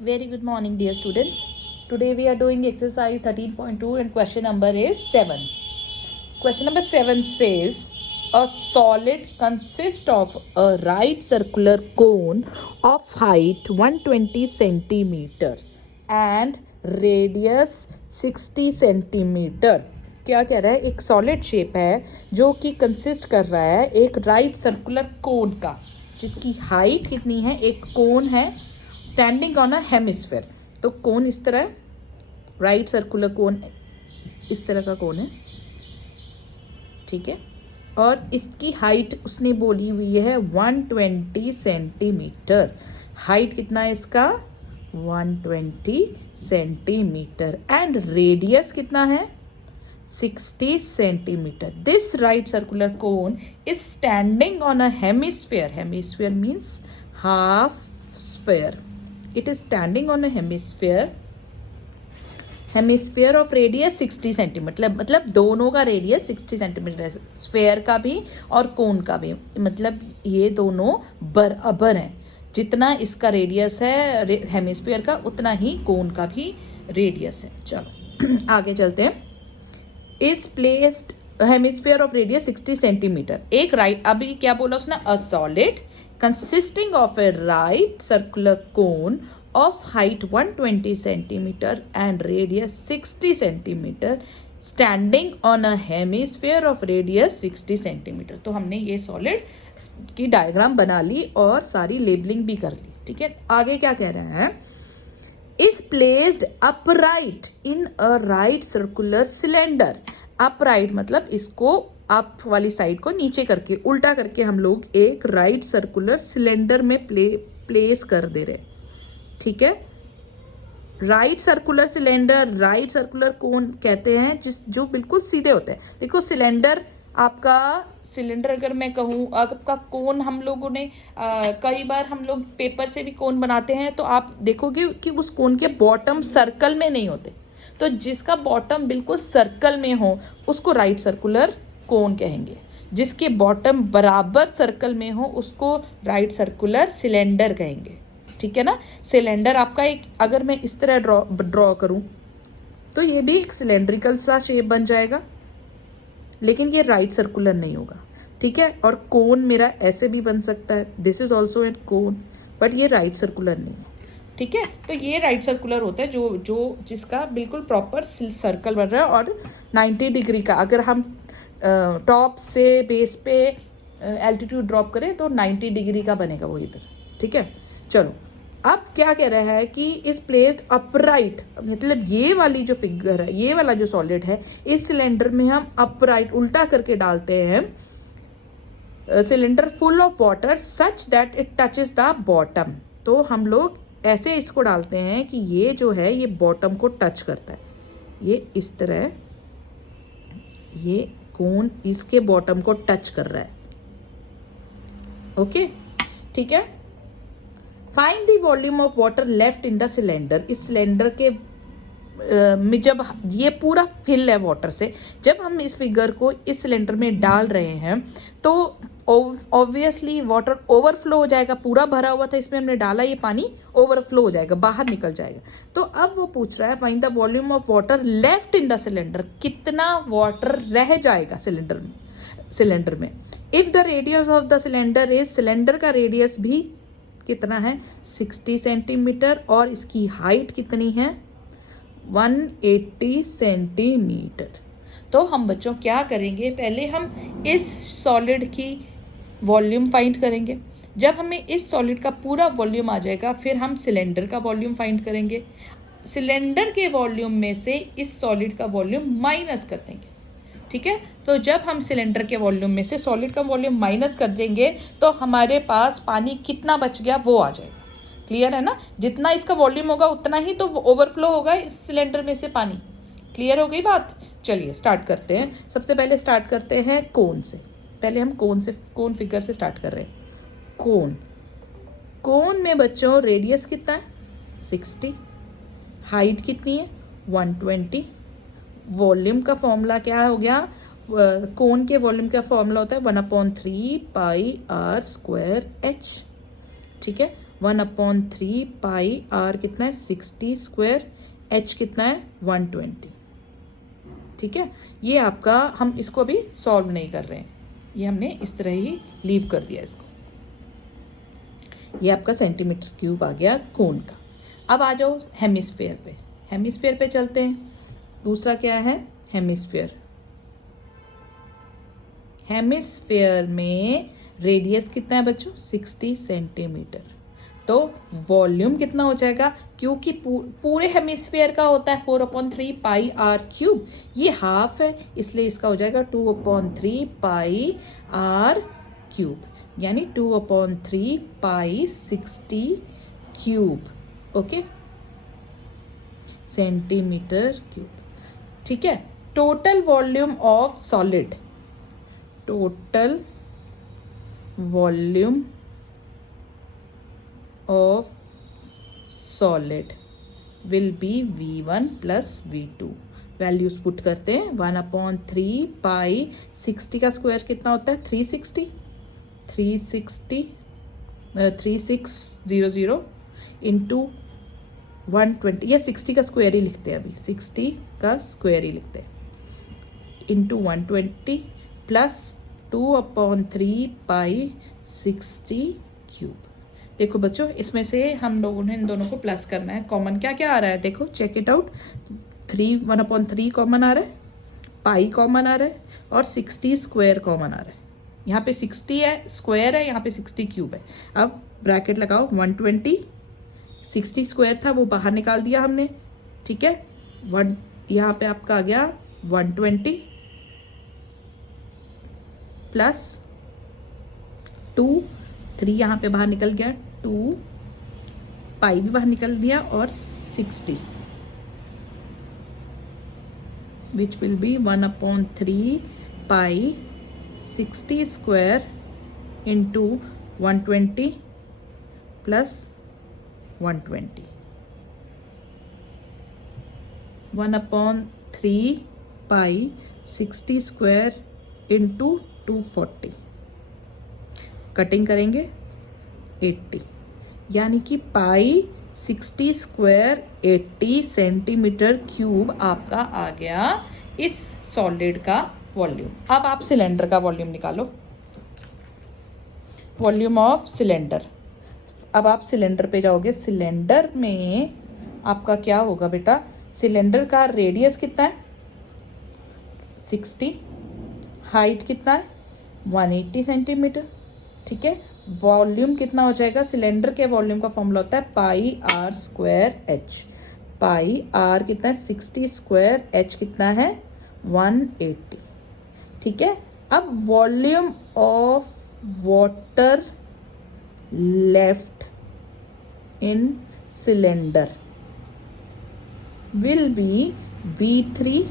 Very good morning, dear students. Today we are doing exercise 13.2 and question number is 7. Question number 7 says, a solid consists of a right circular cone of height 120 centimeter and radius 60 centimeter. क्या कह रहा है? एक solid shape है जो कि consist कर रहा है एक राइट सर्कुलर कोन का, जिसकी हाइट कितनी है? एक कोन है स्टैंडिंग ऑन अ हेमिस्फेयर. तो कोन इस तरह, राइट सर्कुलर कोन इस तरह का कोन है, ठीक है. और इसकी हाइट उसने बोली हुई है 120 सेंटीमीटर. हाइट कितना है इसका? 120 सेंटीमीटर. एंड रेडियस कितना है? 60 centimetre. This right circular cone is standing on a hemisphere. Hemisphere means half sphere. It is standing on a hemisphere of radius 60 centimetre. मतलब दोनों का रेडियस 60 सेंटीमीटर है, स्फेयर का भी और कोन का भी. मतलब ये दोनों बराबर हैं. जितना इसका रेडियस है हेमिस्फेयर का, उतना ही कोन का भी रेडियस है. चलो आगे चलते हैं. Is placed hemisphere of radius 60 centimetre. एक राइट, अभी क्या बोला उसने? A solid consisting of a right circular cone of height 120 centimeter and radius 60 centimeter standing on a hemisphere of radius 60 centimeter. तो हमने ये सॉलिड की डायग्राम बना ली और सारी लेबलिंग भी कर ली, ठीक है. आगे क्या कह रहे हैं? is placed upright in a right circular cylinder. upright मतलब इसको अप वाली साइड को नीचे करके, उल्टा करके हम लोग एक राइट सर्कुलर सिलेंडर में प्लेस कर दे रहे, ठीक है. Right circular cylinder, right circular cone कहते हैं जो बिल्कुल सीधे होते हैं. देखो सिलेंडर, आपका सिलेंडर अगर मैं कहूँ, आपका कोन, हम लोगों ने कई बार हम लोग पेपर से भी कोन बनाते हैं, तो आप देखोगे कि उस कोन के बॉटम सर्कल में नहीं होते. तो जिसका बॉटम बिल्कुल सर्कल में हो उसको राइट सर्कुलर कोन कहेंगे. जिसके बॉटम बराबर सर्कल में हो उसको राइट सर्कुलर सिलेंडर कहेंगे, ठीक है ना. सिलेंडर आपका एक, अगर मैं इस तरह ड्रॉ करूं तो ये भी एक सिलेंड्रिकल सा शेप बन जाएगा, लेकिन ये राइट सर्कुलर नहीं होगा, ठीक है. और कोन मेरा ऐसे भी बन सकता है. This is also an cone, but ये राइट सर्कुलर नहीं है, ठीक है. तो ये राइट सर्कुलर होता है जो जिसका बिल्कुल प्रॉपर सर्कल बन रहा है और 90 डिग्री का. अगर हम टॉप से बेस पे एल्टीट्यूड ड्रॉप करें तो 90 डिग्री का बनेगा वो इधर, ठीक है. चलो अब क्या कह रहा है कि इज प्लेस्ड अपराइट. मतलब ये वाली जो फिगर है, ये वाला जो सॉलिड है, इस सिलेंडर में हम अपराइट उल्टा करके डालते हैं cylinder full of water such that it touches the bottom. तो हम लोग ऐसे इसको डालते हैं कि ये जो है ये बॉटम को टच करता है. ये इस तरह, ये कोन इसके बॉटम को टच कर रहा है, ओके, ठीक है. Find the volume of water left in the cylinder. इस सिलेंडर के में जब ये पूरा फिल है वाटर से, जब हम इस फिगर को इस सिलेंडर में डाल रहे हैं तो ऑब्वियसली वाटर ओवरफ्लो हो जाएगा. पूरा भरा हुआ था, इसमें हमने डाला, ये पानी ओवरफ्लो हो जाएगा, बाहर निकल जाएगा. तो अब वो पूछ रहा है find the volume of water left in the cylinder. कितना वाटर रह जाएगा सिलेंडर में. If the radius of the cylinder is, cylinder का रेडियस भी कितना है? 60 सेंटीमीटर. और इसकी हाइट कितनी है? 180 सेंटीमीटर. तो हम बच्चों क्या करेंगे? पहले हम इस सॉलिड की वॉल्यूम फाइंड करेंगे. जब हमें इस सॉलिड का पूरा वॉल्यूम आ जाएगा, फिर हम सिलेंडर का वॉल्यूम फाइंड करेंगे. सिलेंडर के वॉल्यूम में से इस सॉलिड का वॉल्यूम माइनस कर देंगे, ठीक है. तो जब हम सिलेंडर के वॉल्यूम में से सॉलिड का वॉल्यूम माइनस कर देंगे तो हमारे पास पानी कितना बच गया वो आ जाएगा. क्लियर है ना? जितना इसका वॉल्यूम होगा उतना ही तो ओवरफ्लो होगा इस सिलेंडर में से पानी. क्लियर हो गई बात? चलिए स्टार्ट करते हैं. सबसे पहले स्टार्ट करते हैं कोन से. पहले हम कोन फिगर से स्टार्ट कर रहे हैं. कोन में बच्चों रेडियस कितना है? 60. हाइट कितनी है? 120. वॉल्यूम का फॉर्मूला क्या हो गया? कोन के वॉल्यूम का फॉर्मूला होता है 1/3 πr²h, ठीक है. 1/3 पाई आर कितना है 60 स्क्वायर, एच कितना है 120। ठीक है, ये आपका, हम इसको अभी सॉल्व नहीं कर रहे हैं, ये हमने इस तरह ही लीव कर दिया इसको। ये आपका सेंटीमीटर क्यूब आ गया कोन का। अब आ जाओ हेमिस्फेयर पे, हेमिस्फेयर पे चलते हैं। दूसरा क्या है हेमिस्फेयर। हेमिस्फेयर में रेडियस कितना है बच्चों 60 सेंटीमीटर। तो वॉल्यूम कितना हो जाएगा, क्योंकि पूरे हेमिस्फेयर का होता है 4/3 पाई आर क्यूब, ये हाफ है इसलिए इसका हो जाएगा 2/3 पाई आर क्यूब, यानी 2/3 पाई 60 क्यूब, ओके, सेंटीमीटर क्यूब। ठीक है, total volume of solid, total volume of solid will be V1 plus V2। Values put करते हैं, 1/3 पाई 60 का स्क्वायर कितना होता है 360, 3600 इंटू 120, ये 60 का स्क्वायर ही लिखते हैं, अभी 60 का स्क्वायर ही लिखते हैं, इंटू 120 प्लस 2/3 पाई 60 क्यूब। देखो बच्चों, इसमें से हम लोगों ने इन दोनों को प्लस करना है। कॉमन क्या क्या आ रहा है देखो, चेक इट आउट। 1/3 कॉमन आ रहा है, पाई कॉमन आ रहा है, और 60 स्क्वायर कॉमन आ रहा है। यहाँ पे 60 है स्क्वायर है, यहाँ पे 60 क्यूब है। अब ब्रैकेट लगाओ, 120, 60 स्क्वायर था वो बाहर निकाल दिया हमने, ठीक है, यहाँ पे आपका आ गया 120 प्लस 2, 3 यहाँ पे बाहर निकल गया, 2 पाई भी बाहर निकल दिया, और 60 which will be 1/3 pi 60 square into 120 plus 120, 1/3 pi 60 square into 240, cutting करेंगे 80, यानी कि पाई 60 स्क्वायर 80 सेंटीमीटर क्यूब आपका आ गया इस सॉलिड का वॉल्यूम। अब आप सिलेंडर का वॉल्यूम निकालो, वॉल्यूम ऑफ सिलेंडर। अब आप सिलेंडर पे जाओगे, सिलेंडर में आपका क्या होगा बेटा, सिलेंडर का रेडियस कितना है 60, हाइट कितना है 180 सेंटीमीटर, ठीक है। वॉल्यूम कितना हो जाएगा, सिलेंडर के वॉल्यूम का फॉर्मूला होता है pi r square h. Pi r कितना है 60 स्क्वायर, एच कितना है 180, ठीक है। अब volume of water left in cylinder will be V3,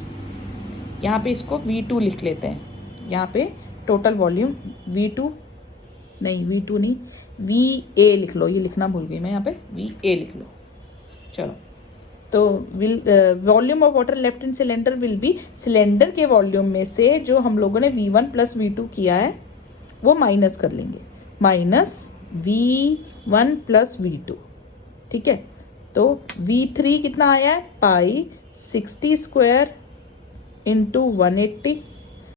यहाँ पे इसको V2 लिख लेते हैं, यहाँ पे टोटल वॉल्यूम V2 नहीं VA लिख लो, ये लिखना भूल गई मैं, यहाँ पे VA लिख लो। चलो, तो volume of water left in cylinder will be, cylinder के वॉल्यूम में से जो हम लोगों ने V1 प्लस V2 किया है वो माइनस कर लेंगे, माइनस V1 प्लस V2, ठीक है। तो V3 कितना आया है पाई 60 स्क्वायर इंटू 180